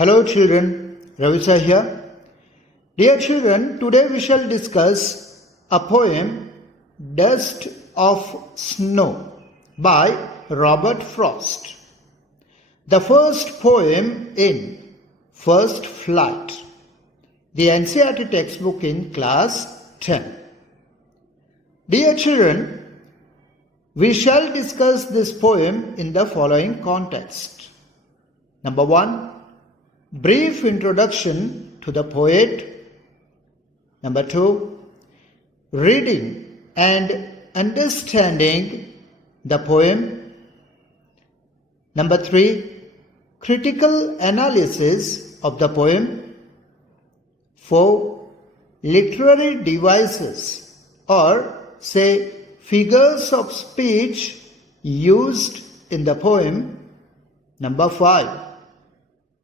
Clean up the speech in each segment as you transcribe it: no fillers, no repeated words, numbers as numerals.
Hello children, Ravisa here. Dear children, today we shall discuss a poem, Dust of Snow by Robert Frost. The first poem in First Flight, the NCERT textbook in class 10. Dear children, we shall discuss this poem in the following context. Number 1, brief introduction to the poet. Number 2, reading and understanding the poem. Number 3, critical analysis of the poem. 4, literary devices or say figures of speech used in the poem. Number 5,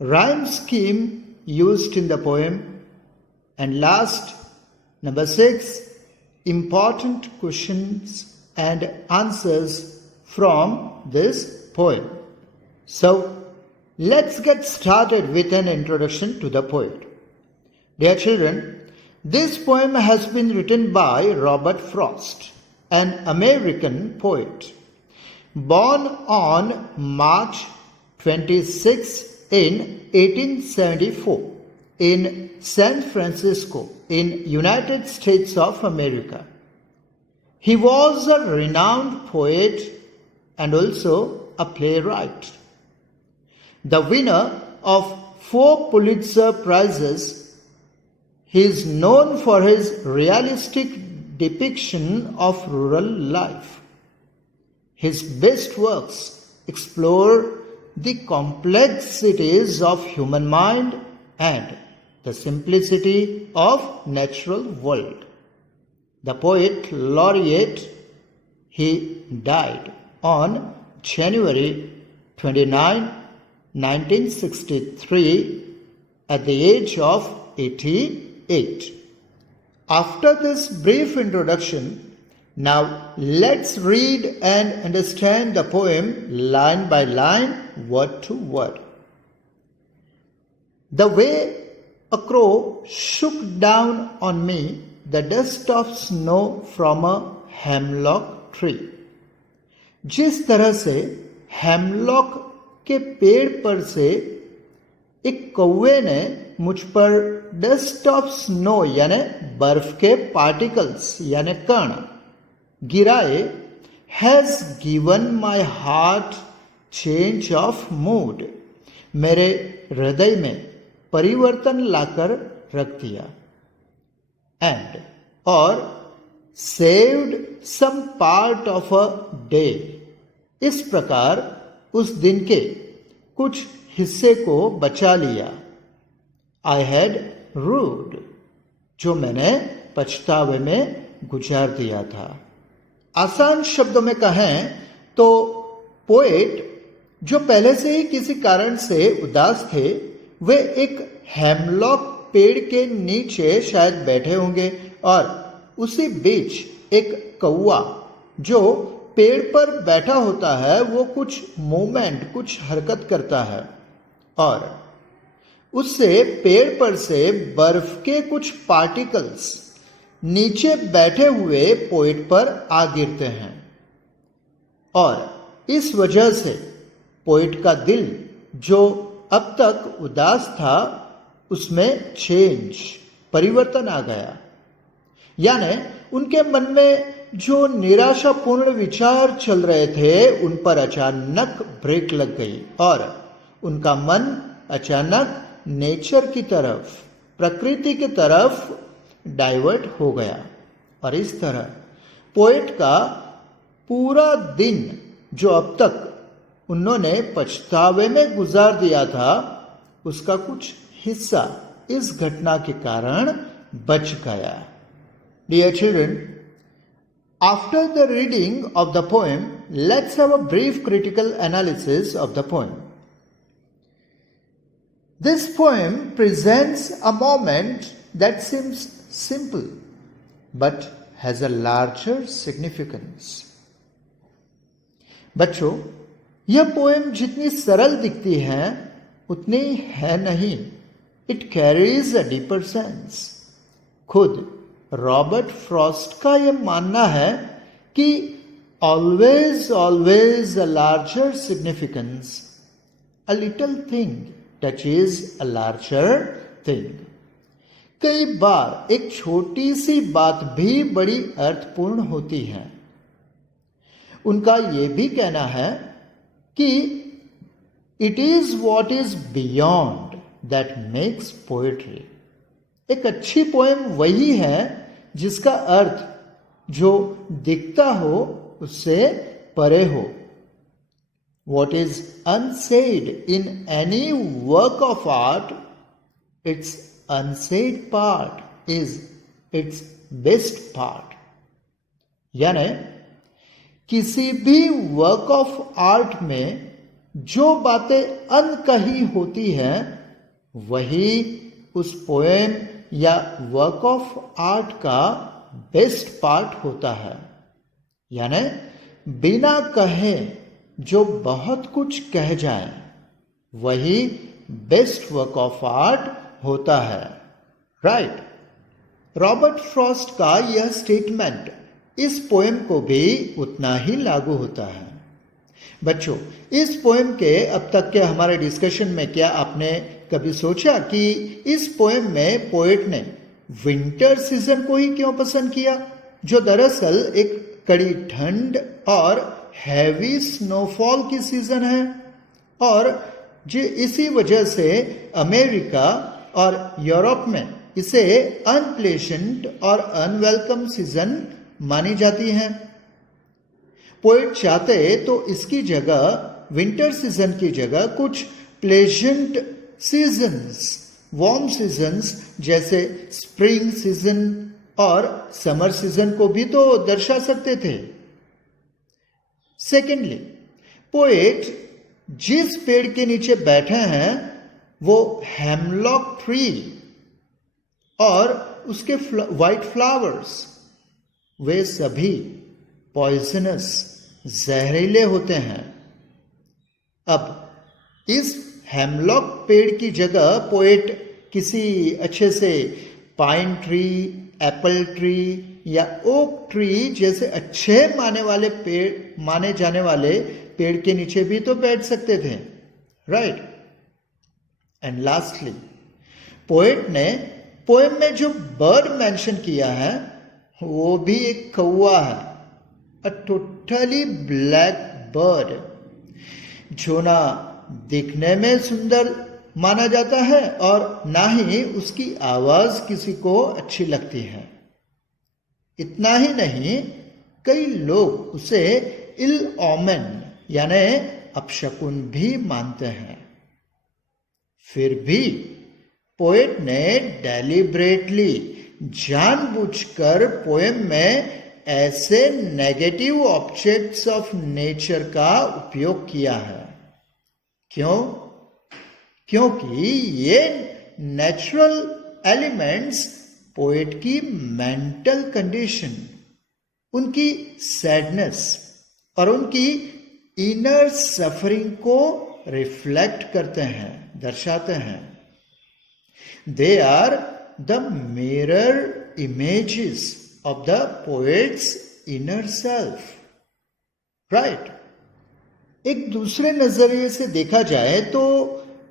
rhyme scheme used in the poem. And last, number 6, important questions and answers from this poem. So, let's get started with an introduction to the poet. Dear children, this poem has been written by Robert Frost, an American poet, born on March 26 in 1874 in San Francisco in United States of America. He was a renowned poet and also a playwright. The winner of 4 Pulitzer Prizes, he is known for his realistic depiction of rural life. His best works explore the complexities of human mind and the simplicity of natural world. The poet laureate, he died on January 29, 1963 at the age of 88. After this brief introduction, now let's read and understand the poem line by line, word to word. The way a crow shook down on me the dust of snow from a hemlock tree. जिस तरह से hemlock के पेड़ पर से एक कौवे ने मुझ पर डस्ट ऑफ स्नो यानी बर्फ के पार्टिकल्स यानी कण गिराए, has given my heart change of mood, मेरे हृदय में परिवर्तन लाकर रख दिया. एंड और saved some part of a day, इस प्रकार उस दिन के कुछ हिस्से को बचा लिया. आई हैड रूड, जो मैंने पछतावे में गुजार दिया था. आसान शब्दों में कहें तो पोएट जो पहले से ही किसी कारण से उदास थे, वे एक हेमलॉक पेड़ के नीचे शायद बैठे होंगे और उसी बीच एक कौवा जो पेड़ पर बैठा होता है वो कुछ मूवमेंट, कुछ हरकत करता है और उससे पेड़ पर से बर्फ के कुछ पार्टिकल्स नीचे बैठे हुए पोएट पर आ गिरते हैं और इस वजह से पोएट का दिल जो अब तक उदास था उसमें चेंज, परिवर्तन आ गया. यानी उनके मन में जो निराशापूर्ण विचार चल रहे थे उन पर अचानक ब्रेक लग गई और उनका मन अचानक नेचर की तरफ, प्रकृति की तरफ डाइवर्ट हो गया. और इस तरह पोएट का पूरा दिन जो अब तक उन्होंने पछतावे में गुजार दिया था, उसका कुछ हिस्सा इस घटना के कारण बच गया. Dear children, after the reading of the poem, let's have a brief critical analysis of the poem. This poem presents a moment that seems simple but has a larger significance. बच्चों, यह पोएम जितनी सरल दिखती है उतनी है नहीं. It carries a deeper sense. खुद रॉबर्ट फ्रॉस्ट का यह मानना है कि always always a larger significance. A little thing touches a larger thing. कई बार एक छोटी सी बात भी बड़ी अर्थपूर्ण होती है. उनका यह भी कहना है कि it is what is beyond that makes poetry. एक अच्छी पोएम वही है जिसका अर्थ जो दिखता हो उससे परे हो. What is unsaid in any work of art, it's unsaid part is it's best part. यानी किसी भी वर्क ऑफ आर्ट में जो बातें अनकही होती हैं वही उस पोएम या वर्क ऑफ आर्ट का बेस्ट पार्ट होता है. यानी बिना कहे जो बहुत कुछ कह जाए वही बेस्ट वर्क ऑफ आर्ट होता है. राइट. रॉबर्ट फ्रॉस्ट का यह स्टेटमेंट इस पोएम को भी उतना ही लागू होता है. बच्चों, इस पोएम के अब तक के हमारे डिस्कशन में क्या आपने कभी सोचा कि इस पोएम में पोएट ने विंटर सीजन को ही क्यों पसंद किया, जो दरअसल एक कड़ी ठंड और हैवी स्नोफॉल की सीजन है, और जो इसी वजह से अमेरिका और यूरोप में इसे अनप्लेजेंट और अनवेलकम सीजन मानी जाती है. पोएट चाहते तो इसकी जगह, विंटर सीजन की जगह, कुछ प्लेजेंट सीजन्स, वार्म सीजन्स जैसे स्प्रिंग सीजन और समर सीजन को भी तो दर्शा सकते थे. सेकेंडली, पोएट जिस पेड़ के नीचे बैठे हैं वो हेमलॉक ट्री और उसके वाइट फ्लावर्स, वे सभी पॉइजनस, जहरीले होते हैं. अब इस हेमलॉक पेड़ की जगह पोएट किसी अच्छे से पाइन ट्री, एप्पल ट्री या ओक ट्री जैसे अच्छे माने जाने वाले पेड़ के नीचे भी तो बैठ सकते थे. राइट. एंड लास्टली, पोएट ने पोएम में जो बर्ड मेंशन किया है वो भी एक कौवा है. अ टोटली ब्लैक बर्ड, जो ना दिखने में सुंदर माना जाता है और ना ही उसकी आवाज किसी को अच्छी लगती है. इतना ही नहीं, कई लोग उसे इल ओमेन यानी अपशकुन भी मानते हैं. फिर भी पोएट ने डेलिब्रेटली, जानबूझकर पोएम में ऐसे नेगेटिव ऑब्जेक्ट्स ऑफ नेचर का उपयोग किया है. क्यों? क्योंकि ये नेचुरल एलिमेंट्स पोएट की मेंटल कंडीशन, उनकी सैडनेस और उनकी इनर सफरिंग को रिफ्लेक्ट करते हैं, दर्शाते हैं. They are the mirror images of the poet's inner self. Right? एक दूसरे नजरिए से देखा जाए तो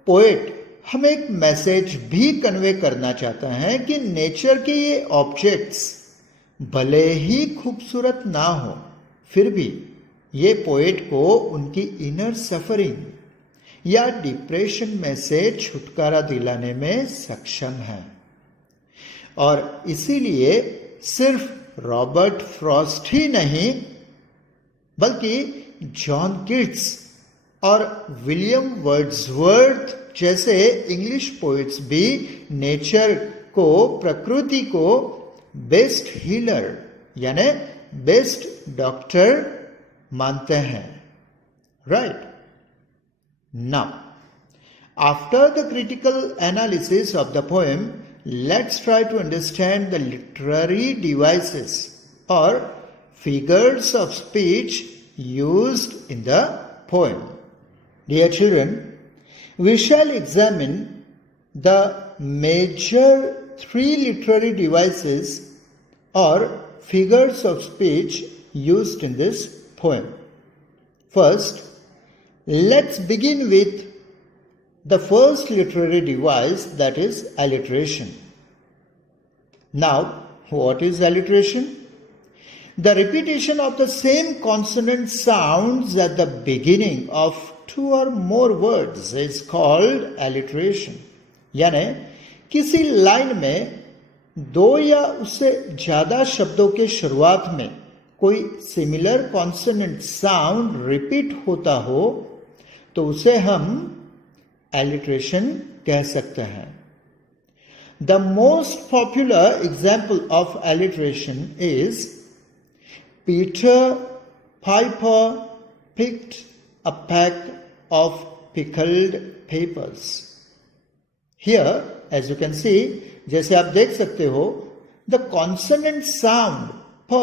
पोएट हमें एक मैसेज भी कन्वे करना चाहता है कि नेचर के ये ऑब्जेक्ट्स भले ही खूबसूरत ना हो, फिर भी ये पोएट को उनकी इनर सफरिंग या डिप्रेशन में से छुटकारा दिलाने में सक्षम है. और इसीलिए सिर्फ रॉबर्ट फ्रॉस्ट ही नहीं, बल्कि जॉन किट्स और विलियम वर्ड्सवर्थ जैसे इंग्लिश पोइट्स भी नेचर को, प्रकृति को बेस्ट हीलर यानी बेस्ट डॉक्टर मानते हैं. Right. Now, after the critical analysis of the poem, let's try to understand the literary devices or figures of speech used in the poem. Dear children, we shall examine the major three literary devices or figures of speech used in this poem. First, let's begin with the first literary device, that is alliteration. Now, what is alliteration? The repetition of the same consonant sounds at the beginning of two or more words is called alliteration. यानी किसी line में दो या उससे ज्यादा शब्दों के शुरुआत में कोई सिमिलर कॉन्सोनेंट साउंड रिपीट होता हो तो उसे हम alliteration कह सकते हैं. The most popular example of alliteration is Peter Piper picked a peck of pickled peppers. Here, as you can see, जैसे आप देख सकते हो, the consonant sound p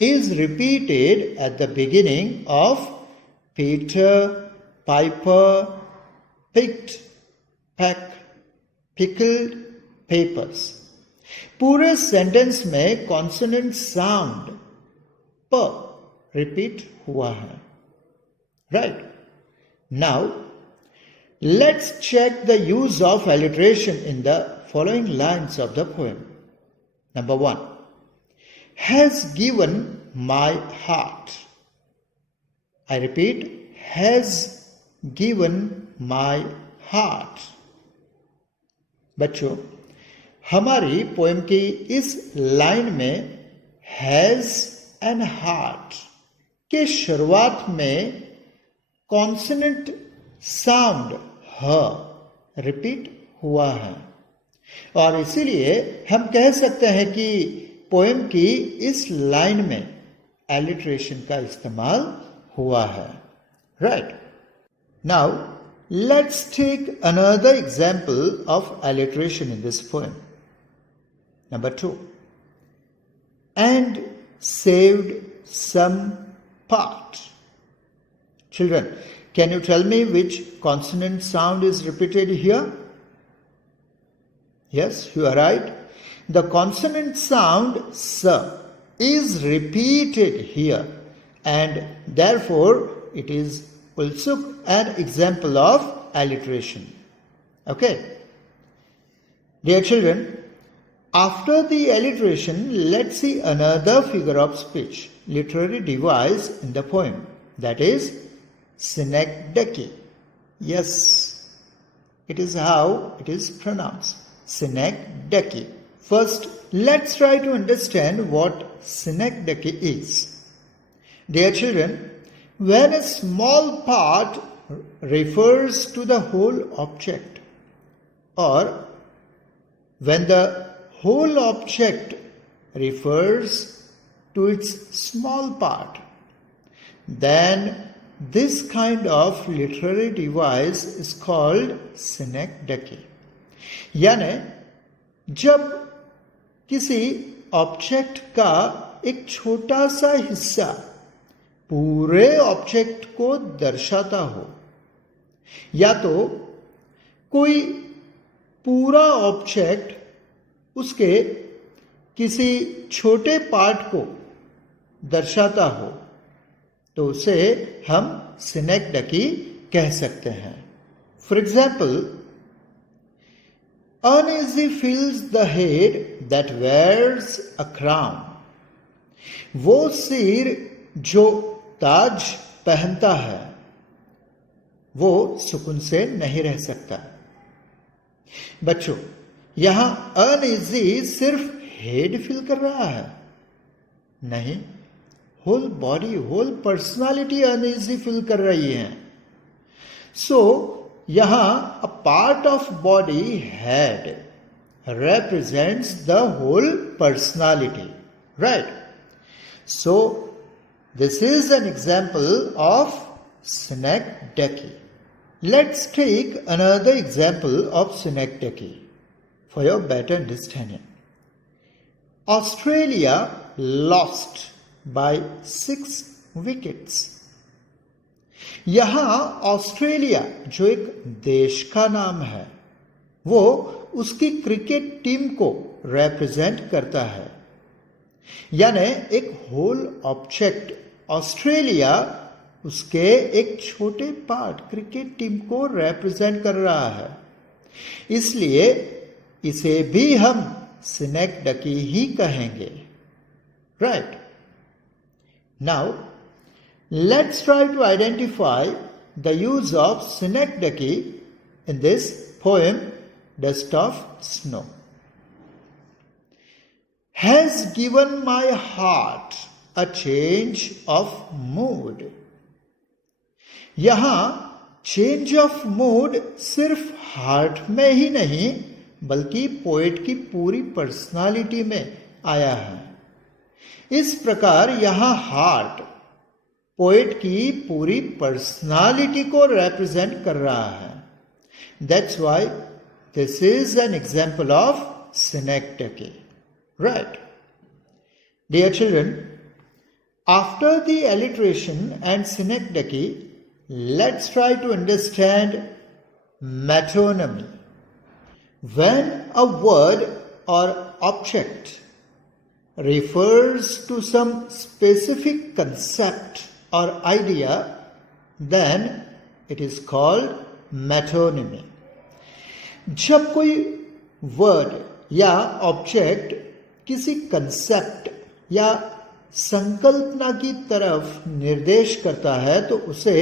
is repeated at the beginning of Peter Piper picked peck pickled peppers. पूरे sentence में consonant sound प repeat हुआ है. Right. Now let's check the use of alliteration in the following lines of the poem. Number 1. Has given my heart. I repeat, has given my heart. बच्चों, हमारी poem की इस line में has and heart के शुरुआत में consonant sound ह repeat हुआ है और इसीलिए हम कह सकते हैं कि पोएम की इस लाइन में alliteration का इस्तेमाल हुआ है. Right. Now let's take another example of alliteration in this poem. Number 2. And saved some part. Children, can you tell me which consonant sound is repeated here? Yes, you are right. The consonant sound s is repeated here and therefore it is also an example of alliteration. Okay. Dear children, after the alliteration, let's see another figure of speech, literary device in the poem, that is synecdoche. Yes, it is how it is pronounced, synecdoche. First, let's try to understand what synecdoche is. Dear children, when a small part refers to the whole object or when the whole object refers to its small part, then this kind of literary device is called synecdoche. यानी जब किसी object का एक छोटा सा हिस्सा पूरे object को दर्शाता हो या तो कोई पूरा ऑब्जेक्ट उसके किसी छोटे पार्ट को दर्शाता हो तो उसे हम synecdoche कह सकते हैं. For example, uneasy feels the head that wears a crown. वो सिर जो ताज पहनता है वो सुकून से नहीं रह सकता. बच्चों, यहां अनइजी सिर्फ हेड फील कर रहा है? नहीं, whole body, whole personality uneasy feel कर रही है. सो यहां a part of body head represents the whole personality, right? So this is an example of synecdoche. Let's take another example of synecdoche for your better understanding. Australia lost by 6 wickets. यहां Australia जो एक देश का नाम है वो उसकी cricket team को रिप्रेजेंट करता है, यानी एक होल ऑब्जेक्ट ऑस्ट्रेलिया उसके एक छोटे पार्ट क्रिकेट टीम को रिप्रेजेंट कर रहा है, इसलिए इसे भी हम सिनेक्डकी ही कहेंगे, right? Now let's try to identify the use of synecdoche in this poem, Dust of Snow. Has given my heart a change of mood. यहां चेंज ऑफ मूड सिर्फ हार्ट में ही नहीं बल्कि पोएट की पूरी पर्सनालिटी में आया है। इस प्रकार यहां हार्ट पोएट की पूरी पर्सनालिटी को रिप्रेजेंट कर रहा है। That's why this is an example of synecdoche, right? Dear children, after the alliteration and synecdoche, let's try to understand metonymy. When a word or object refers to some specific concept or idea, then it is called metonymy. जब कोई word या object किसी concept या संकल्पना की तरफ निर्देश करता है तो उसे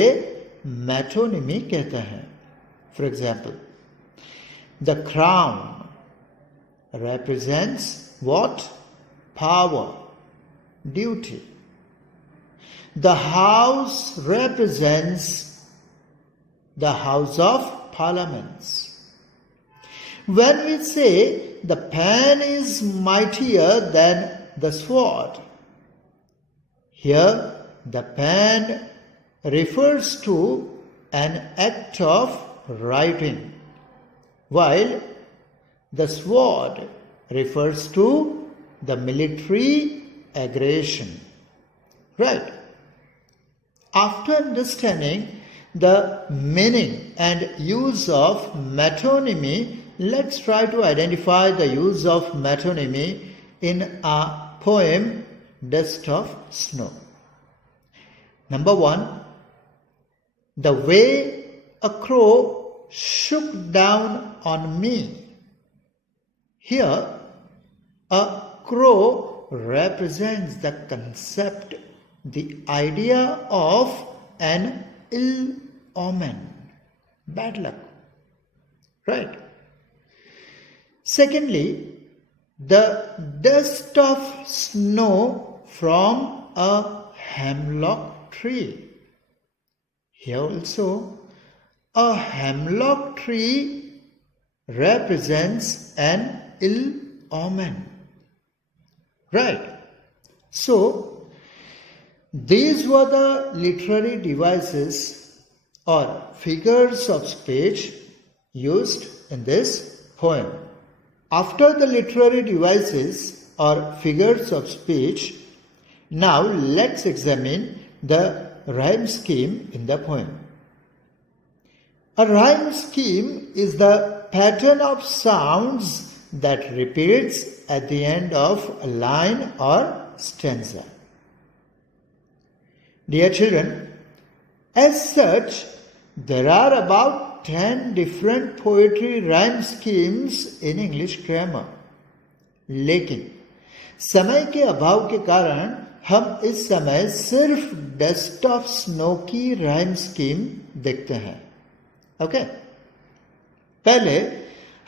मेटोनिमी कहते हैं। For example, the crown represents what? Power, duty. The house represents the House of Parliaments. When we say the pen is mightier than the sword, here the pen refers to an act of writing, while the sword refers to the military aggression. Right? After understanding the meaning and use of metonymy, let's try to identify the use of metonymy in our poem Dust of Snow. Number 1, the way a crow shook down on me. Here, a crow represents the concept, the idea of an ill omen, bad luck, right? Secondly, the dust of snow from a hemlock tree. Here also, a hemlock tree represents an ill omen. Right? So, these were the literary devices or figures of speech used in this poem. After the literary devices or figures of speech, now let's examine the rhyme scheme in the poem. A rhyme scheme is the pattern of sounds that repeats at the end of a line or stanza. Dear children, as such, there are about 10 different poetry rhyme schemes in English grammar. लेकिन समय के अभाव के कारण हम इस समय सिर्फ डस्ट ऑफ स्नो की राइम स्कीम देखते हैं। ओके, पहले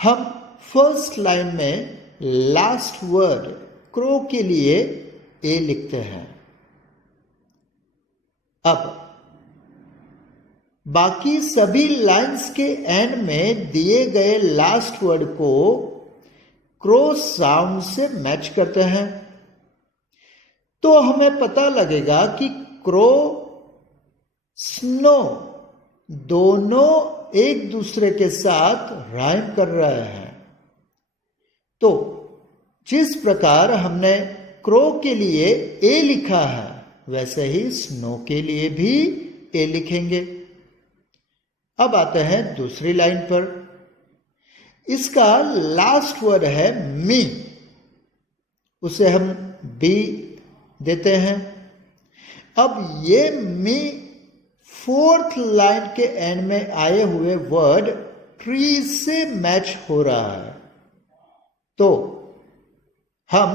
हम फर्स्ट लाइन में लास्ट वर्ड क्रो के लिए ए लिखते हैं। अब बाकी सभी लाइंस के एंड में दिए गए लास्ट वर्ड को क्रो साउंड से मैच करते हैं, तो हमें पता लगेगा कि क्रो स्नो दोनों एक दूसरे के साथ राइम कर रहे हैं। तो जिस प्रकार हमने क्रो के लिए ए लिखा है वैसे ही स्नो के लिए भी ए लिखेंगे। अब आते हैं दूसरी लाइन पर। इसका लास्ट वर्ड है मी, उसे हम बी देते हैं। अब ये मी फोर्थ लाइन के एंड में आए हुए वर्ड ट्री से मैच हो रहा है, तो हम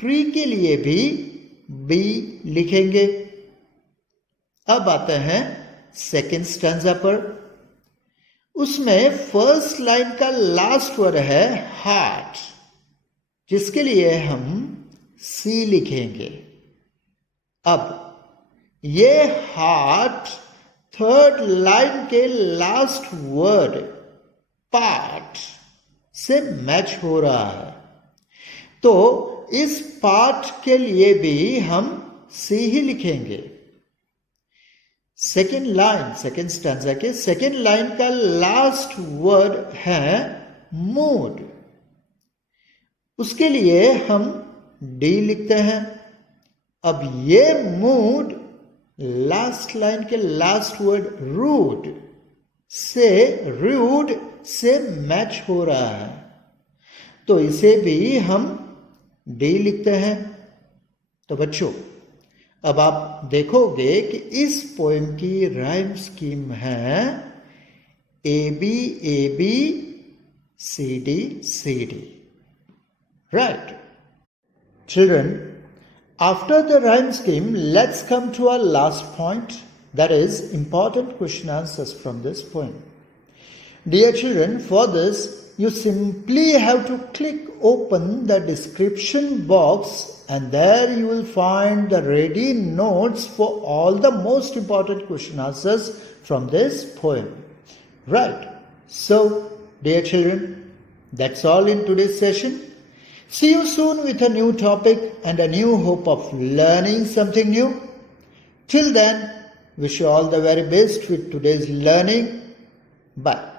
ट्री के लिए भी बी लिखेंगे। अब आते हैं सेकेंड स्टैंजा पर। उसमें फर्स्ट लाइन का लास्ट वर्ड है हार्ट, जिसके लिए हम सी लिखेंगे। अब ये हार्ट थर्ड लाइन के लास्ट वर्ड पार्ट से मैच हो रहा है, तो इस पार्ट के लिए भी हम सी ही लिखेंगे। सेकेंड लाइन, सेकेंड स्टैंजा के सेकेंड लाइन का लास्ट वर्ड है मूड, उसके लिए हम डी लिखते हैं। अब ये मूड लास्ट लाइन के लास्ट वर्ड रूड से मैच हो रहा है, तो इसे भी हम डी लिखते हैं। तो बच्चों, अब आप देखोगे कि इस पोएम की राइम स्कीम है A B C D. Right children, after the rhyme scheme, let's come to our last point, that is important question answers from this poem. Dear children, for this you simply have to click open the description box, and there you will find the ready notes for all the most important question answers from this poem. Right. So, dear children, that's all in today's session. See you soon with a new topic and a new hope of learning something new. Till then, wish you all the very best with today's learning. Bye.